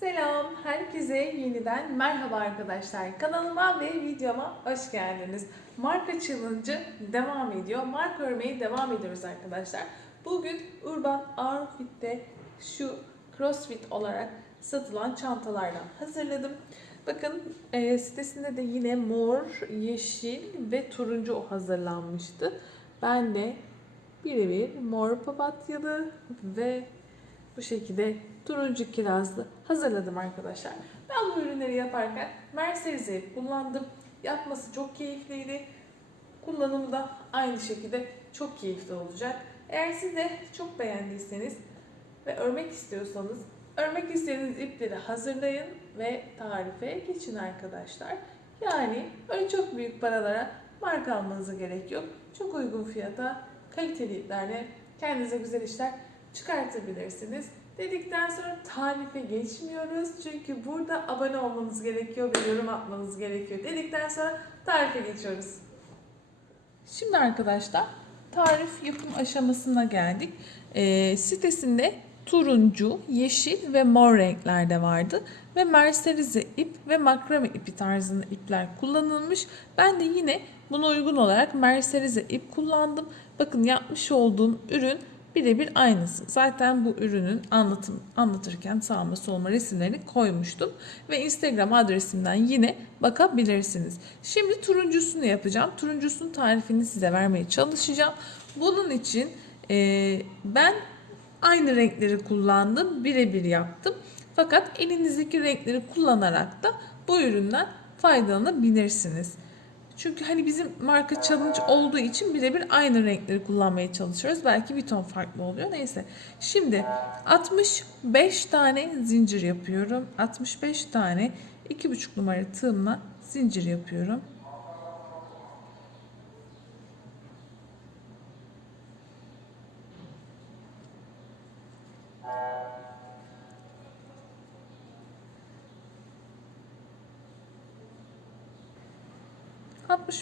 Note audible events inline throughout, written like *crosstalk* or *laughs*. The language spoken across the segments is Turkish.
Selam, herkese yeniden merhaba arkadaşlar. Kanalıma ve videoma hoş geldiniz. Marka Challenge'ı devam ediyor. Marka örmeye devam ediyoruz arkadaşlar. Bugün Urban Outfit'te şu CrossFit olarak satılan çantalardan hazırladım. Bakın e, sitesinde de yine mor, yeşil ve turuncu hazırlanmıştı. Ben de birebir mor papatyalı ve bu şekilde turuncu kirazlı hazırladım arkadaşlar. Ben bu ürünleri yaparken Mercedes'i kullandım. Yapması çok keyifliydi. Kullanımı da aynı şekilde çok keyifli olacak. Eğer siz de çok beğendiyseniz ve örmek istiyorsanız örmek istediğiniz ipleri hazırlayın ve tarife geçin arkadaşlar. Yani öyle çok büyük paralara marka almanıza gerek yok. Çok uygun fiyata kaliteli iplerle kendinize güzel işler çıkartabilirsiniz. Dedikten sonra tarife geçmiyoruz. Çünkü burada abone olmanız gerekiyor ve yorum atmanız gerekiyor. Dedikten sonra tarife geçiyoruz. Şimdi arkadaşlar tarif yapım aşamasına geldik. Ee, sitesinde turuncu, yeşil ve mor renklerde vardı. Ve merserize ip ve makrame ipi tarzında ipler kullanılmış. Ben de yine buna uygun olarak merserize ip kullandım. Bakın yapmış olduğum ürün birebir aynısı. Zaten bu ürünün anlatım anlatırken sağma solma resimlerini koymuştum ve Instagram adresimden yine bakabilirsiniz. Şimdi turuncusunu yapacağım. Turuncusunun tarifini size vermeye çalışacağım. Bunun için e, ben aynı renkleri kullandım, birebir yaptım. Fakat elinizdeki renkleri kullanarak da bu üründen faydalanabilirsiniz. Çünkü hani bizim marka challenge olduğu için birebir aynı renkleri kullanmaya çalışıyoruz. Belki bir ton farklı oluyor. Neyse. Şimdi 65 tane zincir yapıyorum. 65 tane 2,5 numara tığımla zincir yapıyorum.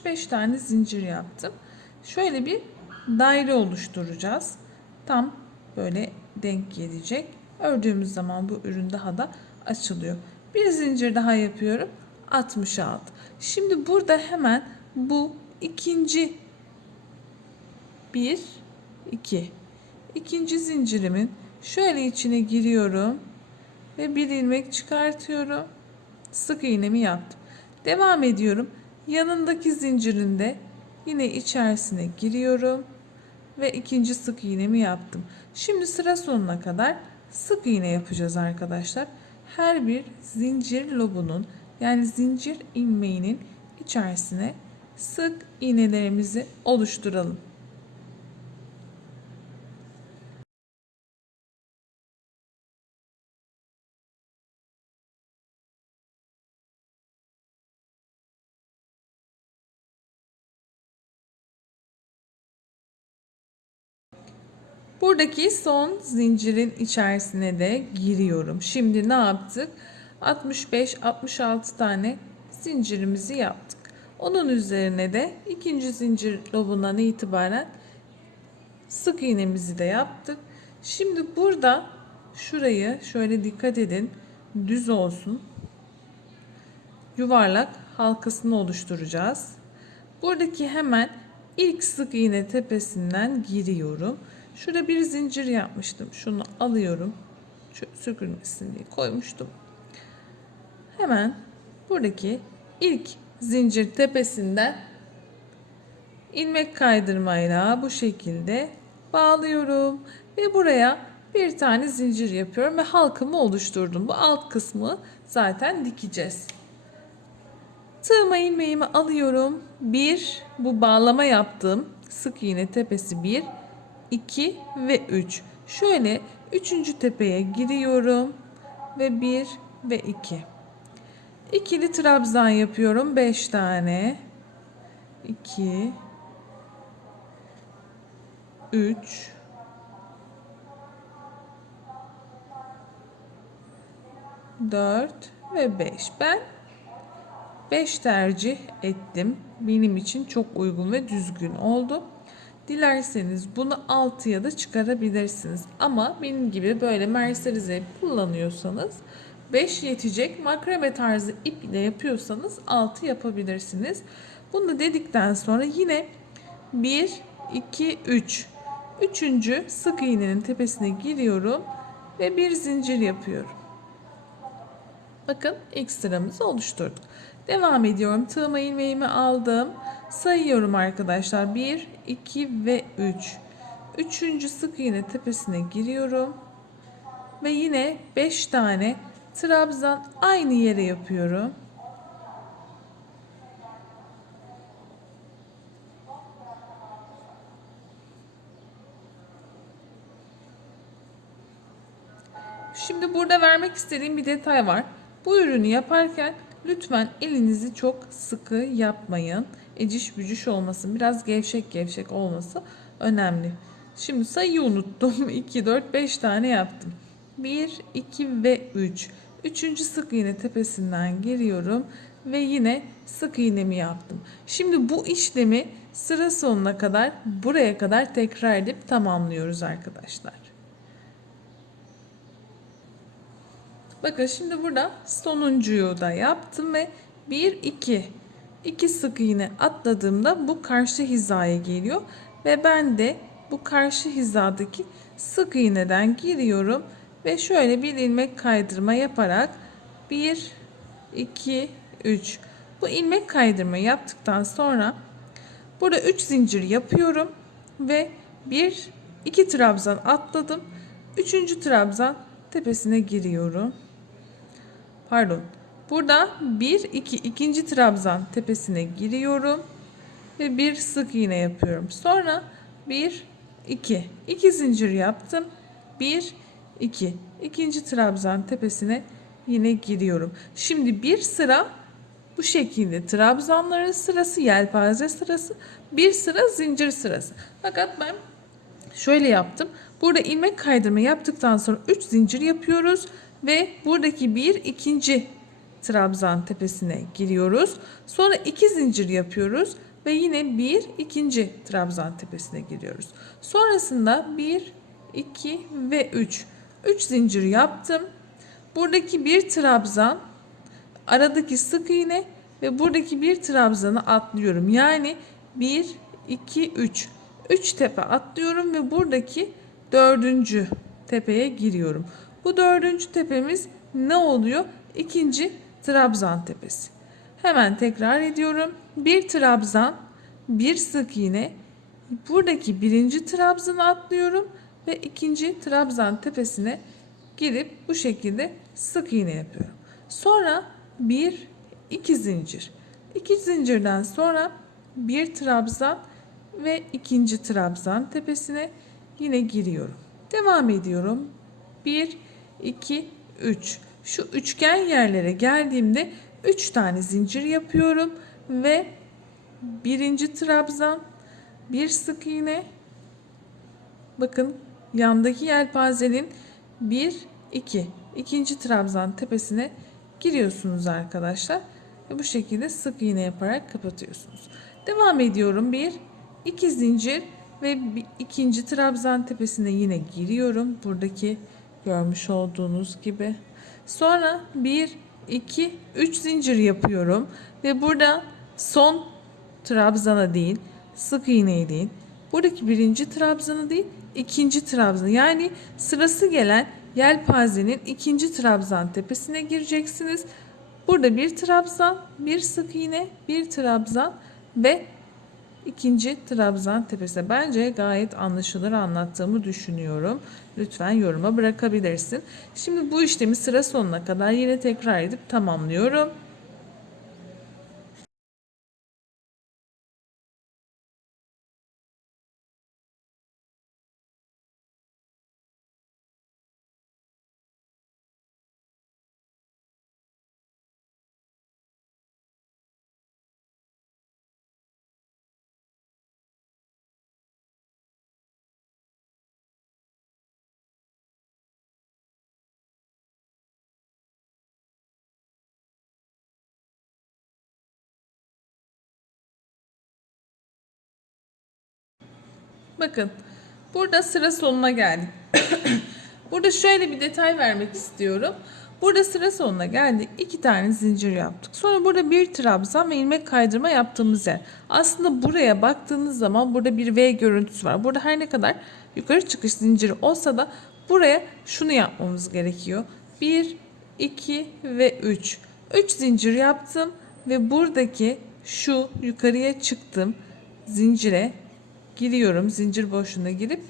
...65 tane zincir yaptım. Şöyle bir daire oluşturacağız. Tam böyle denk gelecek. Ördüğümüz zaman bu ürün daha da açılıyor. Bir zincir daha yapıyorum. 66. Şimdi burada hemen bu ikinci bir, iki. İkinci zincirimin şöyle içine giriyorum ve bir ilmek çıkartıyorum. Sık iğnemi yaptım. Devam ediyorum. Yanındaki zincirinde yine içerisine giriyorum ve ikinci sık iğnemi yaptım. Şimdi sıra sonuna kadar sık iğne yapacağız arkadaşlar. Her bir zincir lobunun yani zincir ilmeğinin içerisine sık iğnelerimizi oluşturalım. Buradaki son zincirin içerisine de giriyorum. Şimdi ne yaptık? 65-66 tane zincirimizi yaptık. Onun üzerine de ikinci zincir lobundan itibaren sık iğnemizi de yaptık. Şimdi burada şurayı şöyle dikkat edin düz olsun. Yuvarlak halkasını oluşturacağız. Buradaki hemen ilk sık iğne tepesinden giriyorum. Şurada bir zincir yapmıştım. Şunu alıyorum. Şu sökülmesin diye koymuştum. Hemen buradaki ilk zincir tepesinden ilmek kaydırmayla bu şekilde bağlıyorum ve buraya bir tane zincir yapıyorum ve halkamı oluşturdum. Bu alt kısmı zaten dikeceğiz. Tığıma ilmeğimi alıyorum. Bir bu bağlama yaptığım sık iğne tepesi bir 2 ve 3. Şöyle 3. tepeye giriyorum ve 1 ve 2. İkili trabzan yapıyorum 5 tane. 2 3 4 ve 5. Ben 5 tercih ettim. Benim için çok uygun ve düzgün oldu. Dilerseniz bunu 6'ya da çıkarabilirsiniz. Ama benim gibi böyle Mercedes'e kullanıyorsanız 5 yetecek. Makrame tarzı ip ile yapıyorsanız 6 yapabilirsiniz. Bunu da dedikten sonra yine 1, 2, 3. Üçüncü sık iğnenin tepesine giriyorum ve bir zincir yapıyorum. Bakın ilk sıramızı oluşturduk. Devam ediyorum. Tığıma ilmeğimi aldım. Sayıyorum arkadaşlar. 1, 2 ve 3. Üçüncü sık iğne tepesine giriyorum. Ve yine 5 tane trabzan aynı yere yapıyorum. Şimdi burada vermek istediğim bir detay var. Bu ürünü yaparken lütfen elinizi çok sıkı yapmayın. Eciş bücüş olmasın. Biraz gevşek gevşek olması önemli. Şimdi sayıyı unuttum. 2, 4, 5 tane yaptım. 1, 2 ve 3. Üçüncü sık iğne tepesinden giriyorum ve yine sık iğnemi yaptım. Şimdi bu işlemi sıra sonuna kadar buraya kadar tekrar edip tamamlıyoruz arkadaşlar. Bakın şimdi burada sonuncuyu da yaptım ve 1 2 2 sık iğne atladığımda bu karşı hizaya geliyor ve ben de bu karşı hizadaki sık iğneden giriyorum ve şöyle bir ilmek kaydırma yaparak 1 2 3 bu ilmek kaydırma yaptıktan sonra burada 3 zincir yapıyorum ve 1 2 trabzan atladım. 3. trabzan tepesine giriyorum pardon. Burada 1 2 ikinci trabzan tepesine giriyorum ve bir sık iğne yapıyorum. Sonra 1 2 2 zincir yaptım. 1 2 ikinci trabzan tepesine yine giriyorum. Şimdi bir sıra bu şekilde trabzanların sırası, yelpaze sırası, bir sıra zincir sırası. Fakat ben şöyle yaptım. Burada ilmek kaydırma yaptıktan sonra 3 zincir yapıyoruz ve buradaki bir ikinci trabzan tepesine giriyoruz. Sonra iki zincir yapıyoruz ve yine bir ikinci trabzan tepesine giriyoruz. Sonrasında 1 2 ve 3 3 zincir yaptım. Buradaki bir trabzan aradaki sık iğne ve buradaki bir trabzanı atlıyorum. Yani 1 2 3 3 tepe atlıyorum ve buradaki dördüncü tepeye giriyorum. Bu dördüncü tepemiz ne oluyor? İkinci trabzan tepesi. Hemen tekrar ediyorum. Bir trabzan, bir sık iğne. Buradaki birinci trabzanı atlıyorum ve ikinci trabzan tepesine girip bu şekilde sık iğne yapıyorum. Sonra bir, iki zincir. İki zincirden sonra bir trabzan ve ikinci trabzan tepesine yine giriyorum. Devam ediyorum. 1 2 3 şu üçgen yerlere geldiğimde 3 tane zincir yapıyorum ve birinci trabzan bir sık iğne bakın yandaki yelpazenin 1 2 ikinci trabzan tepesine giriyorsunuz arkadaşlar ve bu şekilde sık iğne yaparak kapatıyorsunuz. Devam ediyorum. 1 2 zincir ve ikinci trabzan tepesine yine giriyorum. Buradaki görmüş olduğunuz gibi. Sonra 1 2 3 zincir yapıyorum ve burada son trabzana değil, sık iğneyi değil, buradaki birinci trabzanı değil, ikinci trabzanı yani sırası gelen yelpazenin ikinci trabzan tepesine gireceksiniz. Burada bir trabzan, bir sık iğne, bir trabzan ve ikinci trabzan tepesi. Bence gayet anlaşılır anlattığımı düşünüyorum. Lütfen yoruma bırakabilirsin. Şimdi bu işlemi sıra sonuna kadar yine tekrar edip tamamlıyorum. Bakın burada sıra sonuna geldik. *coughs* burada şöyle bir detay vermek istiyorum. Burada sıra sonuna geldik. İki tane zincir yaptık. Sonra burada bir trabzan ve ilmek kaydırma yaptığımız yer. Aslında buraya baktığınız zaman burada bir V görüntüsü var. Burada her ne kadar yukarı çıkış zinciri olsa da buraya şunu yapmamız gerekiyor. 1, 2 ve 3. 3 zincir yaptım ve buradaki şu yukarıya çıktım zincire giriyorum. Zincir boşluğuna girip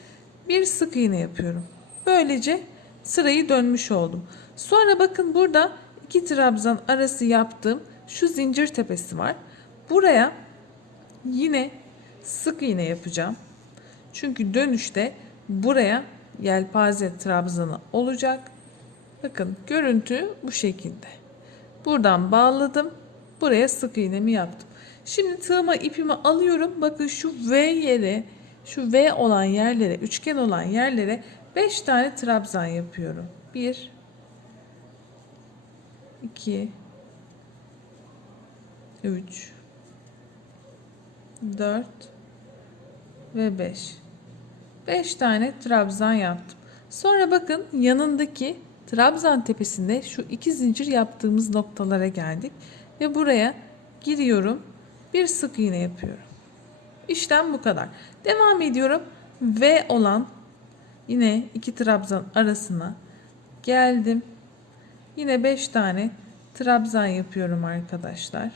bir sık iğne yapıyorum. Böylece sırayı dönmüş oldum. Sonra bakın burada iki trabzan arası yaptığım şu zincir tepesi var. Buraya yine sık iğne yapacağım. Çünkü dönüşte buraya yelpaze trabzanı olacak. Bakın görüntü bu şekilde. Buradan bağladım. Buraya sık iğnemi yaptım. Şimdi tığıma ipimi alıyorum. Bakın şu V yere, şu V olan yerlere, üçgen olan yerlere 5 tane trabzan yapıyorum. 1 2 3 4 ve 5. 5 tane trabzan yaptım. Sonra bakın yanındaki trabzan tepesinde şu iki zincir yaptığımız noktalara geldik ve buraya giriyorum. Bir sık iğne yapıyorum. İşlem bu kadar. Devam ediyorum. V olan yine iki trabzan arasına geldim. Yine 5 tane trabzan yapıyorum arkadaşlar.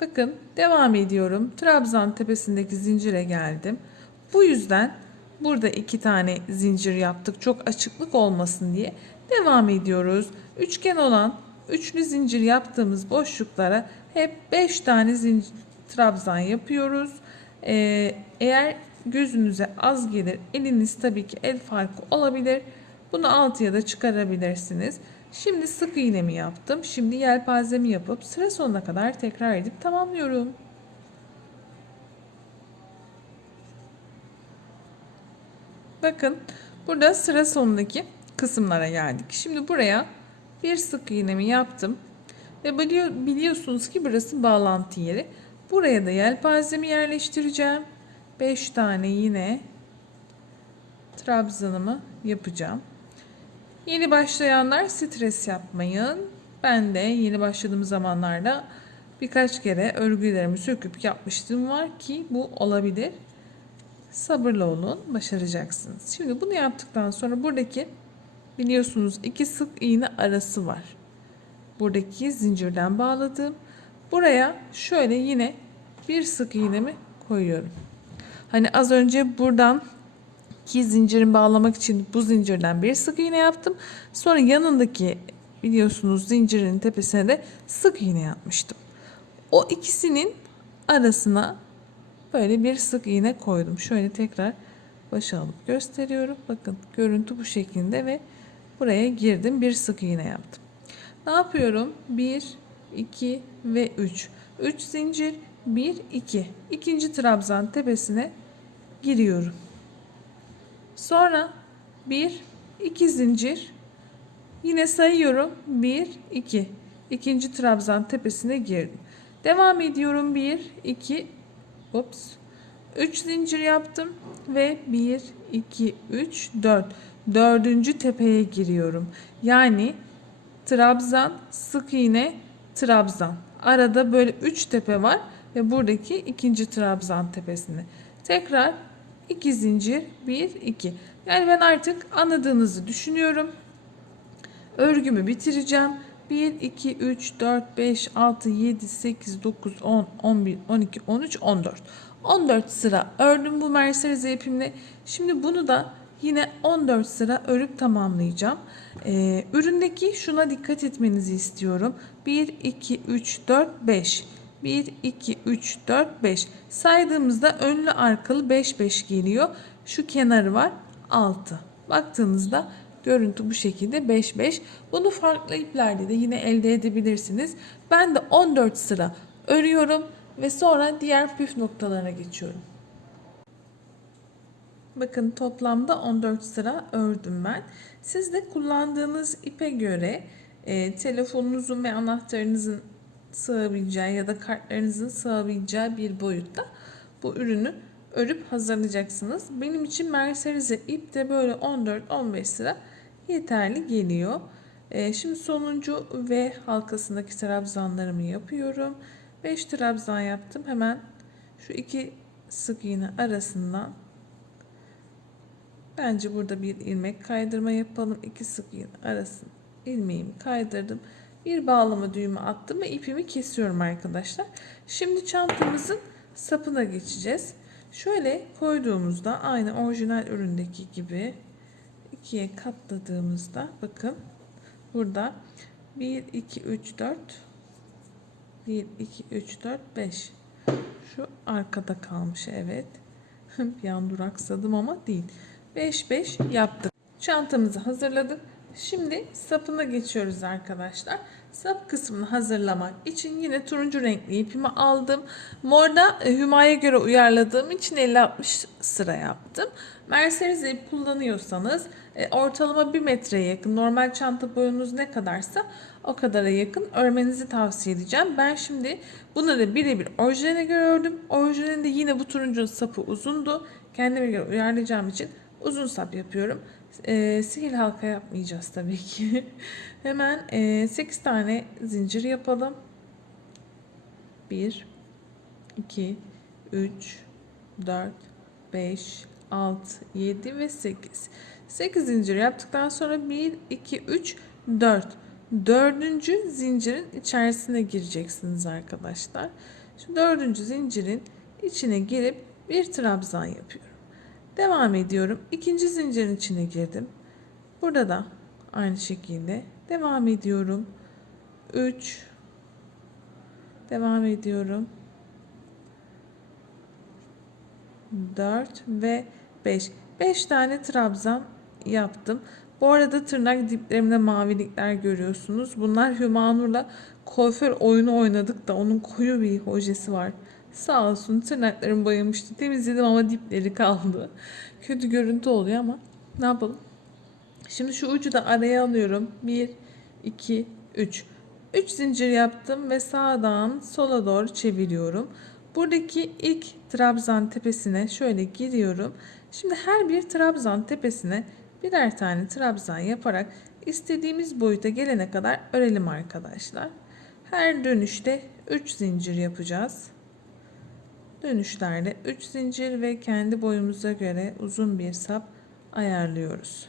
Bakın devam ediyorum. Trabzan tepesindeki zincire geldim. Bu yüzden burada iki tane zincir yaptık. Çok açıklık olmasın diye. Devam ediyoruz. Üçgen olan üçlü zincir yaptığımız boşluklara hep 5 tane zincir trabzan yapıyoruz. Ee, eğer gözünüze az gelir eliniz tabii ki el farkı olabilir. Bunu altıya da çıkarabilirsiniz. Şimdi sık iğnemi yaptım. Şimdi yelpazemi yapıp sıra sonuna kadar tekrar edip tamamlıyorum. Bakın burada sıra sonundaki kısımlara geldik. Şimdi buraya bir sık iğnemi yaptım. Ve biliyor, biliyorsunuz ki burası bağlantı yeri. Buraya da yelpazemi yerleştireceğim. 5 tane yine trabzanımı yapacağım. Yeni başlayanlar stres yapmayın. Ben de yeni başladığım zamanlarda birkaç kere örgülerimi söküp yapmıştım var ki bu olabilir. Sabırlı olun, başaracaksınız. Şimdi bunu yaptıktan sonra buradaki biliyorsunuz iki sık iğne arası var. Buradaki zincirden bağladığım. Buraya şöyle yine bir sık iğnemi koyuyorum. Hani az önce buradan ki zincirin bağlamak için bu zincirden bir sık iğne yaptım. Sonra yanındaki biliyorsunuz zincirin tepesine de sık iğne yapmıştım. O ikisinin arasına böyle bir sık iğne koydum. Şöyle tekrar başa alıp gösteriyorum. Bakın görüntü bu şekilde ve buraya girdim bir sık iğne yaptım. Ne yapıyorum? 1, 2 ve 3. 3 zincir 1, 2. İkinci trabzan tepesine giriyorum. Sonra 1, 2 zincir. Yine sayıyorum. 1, 2. İkinci trabzan tepesine girdim. Devam ediyorum. 1, 2, ups. 3 zincir yaptım ve 1, 2, 3, 4. Dördüncü tepeye giriyorum. Yani trabzan, sık iğne, trabzan. Arada böyle 3 tepe var ve buradaki ikinci trabzan tepesine. Tekrar 2 zincir 1 2. Yani ben artık anladığınızı düşünüyorum. Örgümü bitireceğim. 1 2 3 4 5 6 7 8 9 10 11 12 13 14. 14 sıra ördüm bu merserize ipimle. Şimdi bunu da yine 14 sıra örüp tamamlayacağım. Ee, üründeki şuna dikkat etmenizi istiyorum. 1 2 3 4 5 1, 2, 3, 4, 5. Saydığımızda önlü arkalı 5, 5 geliyor. Şu kenarı var 6. Baktığınızda görüntü bu şekilde 5, 5. Bunu farklı iplerde de yine elde edebilirsiniz. Ben de 14 sıra örüyorum ve sonra diğer püf noktalarına geçiyorum. Bakın toplamda 14 sıra ördüm ben. Siz de kullandığınız ipe göre e, telefonunuzun ve anahtarınızın sığabileceği ya da kartlarınızın sığabileceği bir boyutta bu ürünü örüp hazırlayacaksınız. Benim için Mercerize ip de böyle 14-15 sıra yeterli geliyor. Ee, şimdi sonuncu ve halkasındaki trabzanlarımı yapıyorum. 5 trabzan yaptım. Hemen şu iki sık iğne arasından bence burada bir ilmek kaydırma yapalım. İki sık iğne arasını ilmeğimi kaydırdım. Bir bağlama düğümü attım ve ipimi kesiyorum arkadaşlar. Şimdi çantamızın sapına geçeceğiz. Şöyle koyduğumuzda aynı orijinal üründeki gibi ikiye katladığımızda bakın burada 1 2 3 4 1 2 3 4 5 şu arkada kalmış evet *laughs* bir an duraksadım ama değil 5 5 yaptık çantamızı hazırladık şimdi sapına geçiyoruz arkadaşlar sap kısmını hazırlamak için yine turuncu renkli ipimi aldım morda e, hümaya göre uyarladığım için 50-60 sıra yaptım Mercedes ip kullanıyorsanız e, ortalama 1 metreye yakın normal çanta boyunuz ne kadarsa o kadara yakın örmenizi tavsiye edeceğim. Ben şimdi bunu da birebir orijinaline göre ördüm. Orijinalinde yine bu turuncunun sapı uzundu. Kendime göre uyarlayacağım için uzun sap yapıyorum. E, sihir halka yapmayacağız tabii ki. *laughs* Hemen e, 8 tane zincir yapalım. 1 2 3 4 5 6 7 ve 8 8 zincir yaptıktan sonra 1 2 3 4 dördüncü zincirin içerisine gireceksiniz arkadaşlar. Şu dördüncü zincirin içine girip bir trabzan yapıyorum. Devam ediyorum. İkinci zincirin içine girdim. Burada da aynı şekilde devam ediyorum. 3 devam ediyorum. 4 ve 5. 5 tane trabzan yaptım. Bu arada tırnak diplerimde mavilikler görüyorsunuz. Bunlar Hümanur'la kuaför oyunu oynadık da onun koyu bir hojesi var. Sağ olsun tırnaklarım boyamıştı. Temizledim ama dipleri kaldı. Kötü görüntü oluyor ama ne yapalım. Şimdi şu ucu da araya alıyorum. 1, 2, 3. 3 zincir yaptım ve sağdan sola doğru çeviriyorum. Buradaki ilk trabzan tepesine şöyle giriyorum. Şimdi her bir trabzan tepesine birer tane trabzan yaparak istediğimiz boyuta gelene kadar örelim arkadaşlar. Her dönüşte 3 zincir yapacağız. Dönüşlerde 3 zincir ve kendi boyumuza göre uzun bir sap ayarlıyoruz.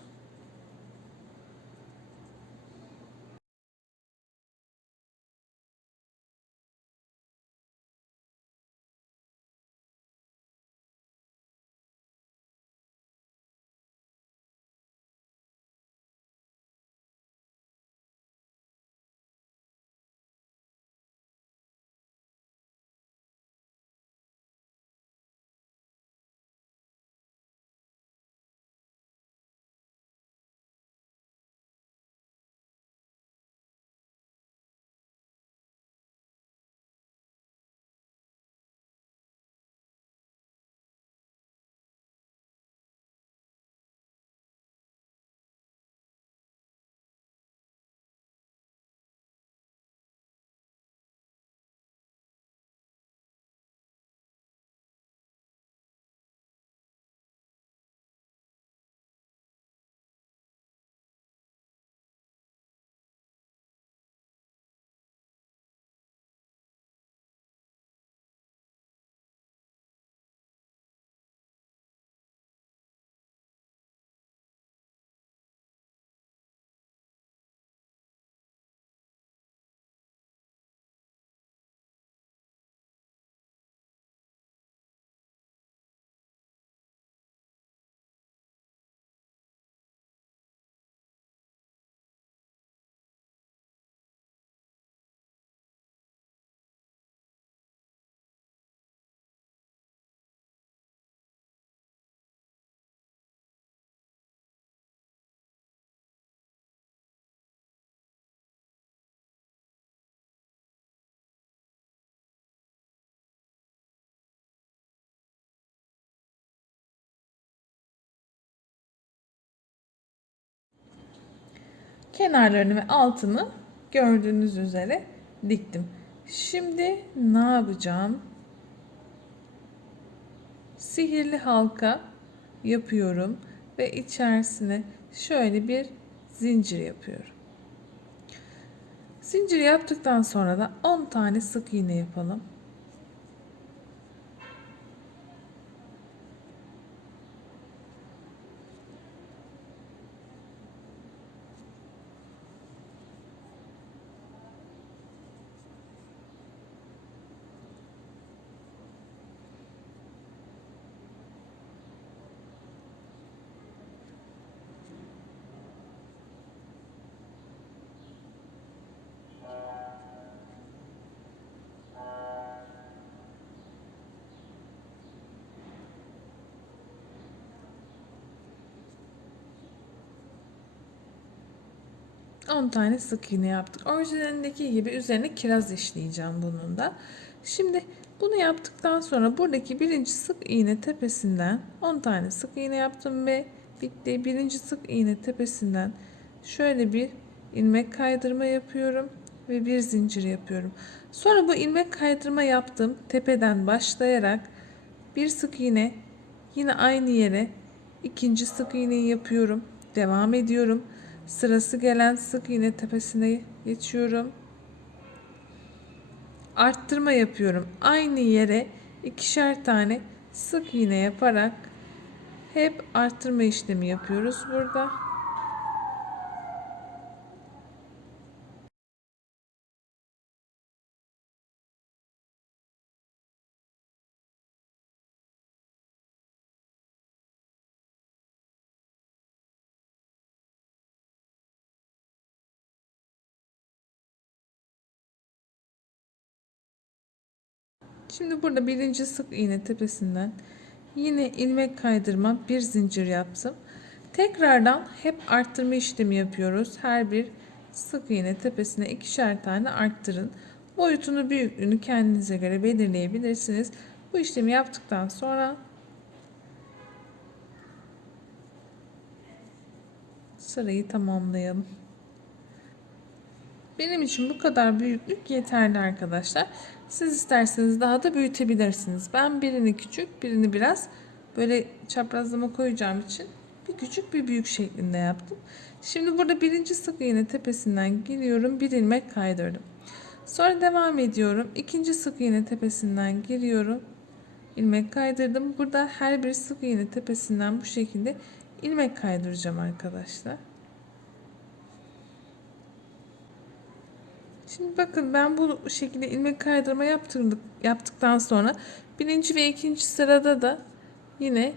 Kenarlarını ve altını gördüğünüz üzere diktim. Şimdi ne yapacağım? sihirli halka yapıyorum ve içerisine şöyle bir zincir yapıyorum. Zincir yaptıktan sonra da 10 tane sık iğne yapalım. On tane sık iğne yaptık. Orijinalindeki gibi üzerine kiraz işleyeceğim bunun da. Şimdi bunu yaptıktan sonra buradaki birinci sık iğne tepesinden 10 tane sık iğne yaptım ve bitti. Birinci sık iğne tepesinden şöyle bir ilmek kaydırma yapıyorum ve bir zincir yapıyorum. Sonra bu ilmek kaydırma yaptığım tepeden başlayarak bir sık iğne yine aynı yere ikinci sık iğneyi yapıyorum. Devam ediyorum. Sırası gelen sık iğne tepesine geçiyorum. Arttırma yapıyorum. Aynı yere ikişer tane sık iğne yaparak hep arttırma işlemi yapıyoruz burada. Şimdi burada birinci sık iğne tepesinden yine ilmek kaydırma bir zincir yaptım. Tekrardan hep arttırma işlemi yapıyoruz. Her bir sık iğne tepesine ikişer tane arttırın. Boyutunu büyüklüğünü kendinize göre belirleyebilirsiniz. Bu işlemi yaptıktan sonra sırayı tamamlayalım. Benim için bu kadar büyüklük yeterli arkadaşlar. Siz isterseniz daha da büyütebilirsiniz. Ben birini küçük, birini biraz böyle çaprazlama koyacağım için bir küçük bir büyük şeklinde yaptım. Şimdi burada birinci sık iğne tepesinden giriyorum. Bir ilmek kaydırdım. Sonra devam ediyorum. İkinci sık iğne tepesinden giriyorum. ilmek kaydırdım. Burada her bir sık iğne tepesinden bu şekilde ilmek kaydıracağım arkadaşlar. Şimdi bakın ben bu şekilde ilmek kaydırma yaptırdık, yaptıktan sonra birinci ve ikinci sırada da yine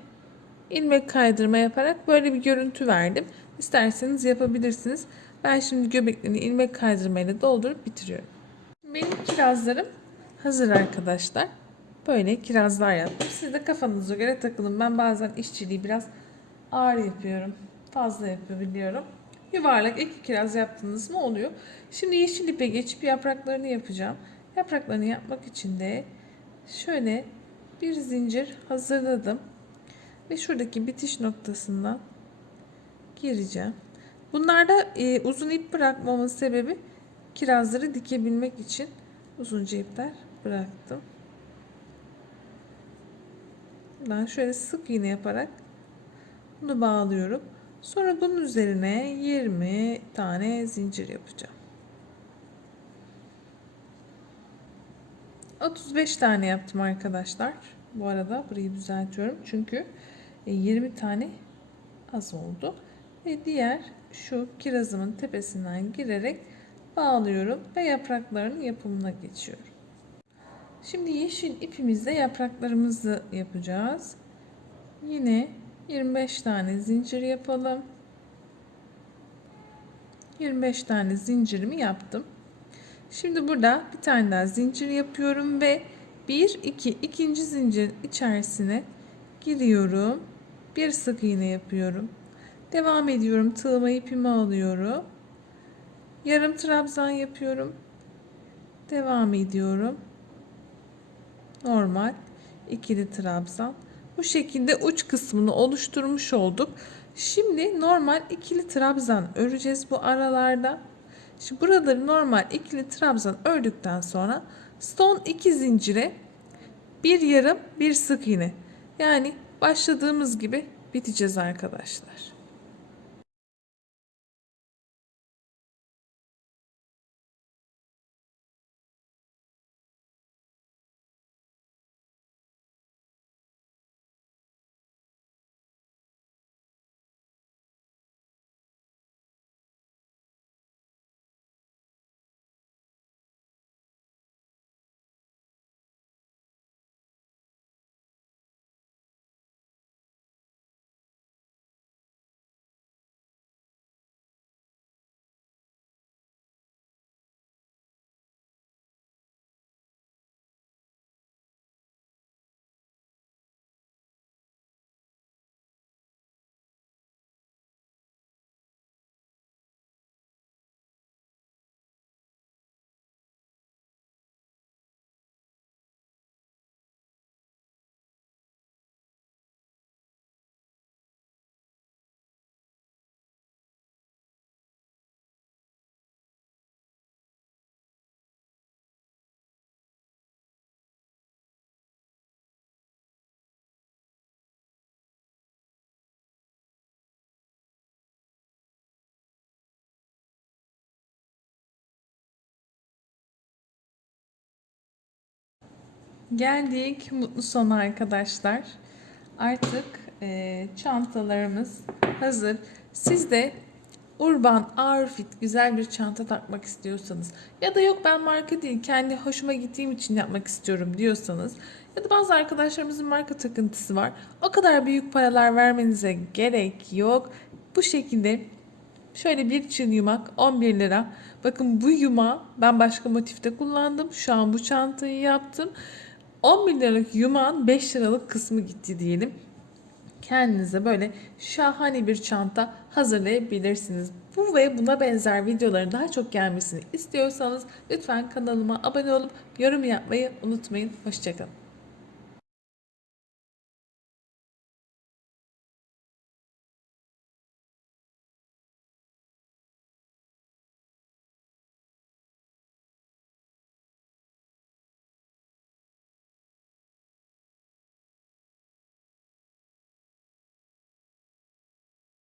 ilmek kaydırma yaparak böyle bir görüntü verdim. İsterseniz yapabilirsiniz. Ben şimdi göbeklerini ilmek kaydırmayla doldurup bitiriyorum. Benim kirazlarım hazır arkadaşlar. Böyle kirazlar yaptım. Siz de kafanıza göre takılın. Ben bazen işçiliği biraz ağır yapıyorum. Fazla yapabiliyorum. Yuvarlak iki kiraz yaptınız mı oluyor. Şimdi yeşil ipe geçip yapraklarını yapacağım. Yapraklarını yapmak için de şöyle bir zincir hazırladım. Ve şuradaki bitiş noktasından gireceğim. Bunlarda e, uzun ip bırakmamın sebebi kirazları dikebilmek için uzunca ipler bıraktım. Ben şöyle sık iğne yaparak bunu bağlıyorum. Sonra bunun üzerine 20 tane zincir yapacağım. 35 tane yaptım arkadaşlar. Bu arada burayı düzeltiyorum. Çünkü 20 e, tane az oldu. Ve diğer şu kirazımın tepesinden girerek bağlıyorum ve yapraklarının yapımına geçiyorum. Şimdi yeşil ipimizle yapraklarımızı yapacağız. Yine 25 tane zincir yapalım. 25 tane zincirimi yaptım. Şimdi burada bir tane daha zincir yapıyorum ve 1 2 ikinci zincir içerisine giriyorum. Bir sık iğne yapıyorum. Devam ediyorum. Tığıma ipimi alıyorum. Yarım trabzan yapıyorum. Devam ediyorum. Normal ikili trabzan. Bu şekilde uç kısmını oluşturmuş olduk. Şimdi normal ikili trabzan öreceğiz bu aralarda. Şimdi buraları normal ikili trabzan ördükten sonra son iki zincire bir yarım bir sık iğne Yani başladığımız gibi biteceğiz arkadaşlar. Geldik mutlu sona arkadaşlar. Artık e, çantalarımız hazır. Siz de Urban Outfit güzel bir çanta takmak istiyorsanız ya da yok ben marka değil kendi hoşuma gittiğim için yapmak istiyorum diyorsanız ya da bazı arkadaşlarımızın marka takıntısı var. O kadar büyük paralar vermenize gerek yok. Bu şekilde Şöyle bir çın yumak 11 lira. Bakın bu yuma ben başka motifte kullandım. Şu an bu çantayı yaptım. 11 liralık yumağın 5 liralık kısmı gitti diyelim. Kendinize böyle şahane bir çanta hazırlayabilirsiniz. Bu ve buna benzer videoların daha çok gelmesini istiyorsanız lütfen kanalıma abone olup yorum yapmayı unutmayın. Hoşçakalın.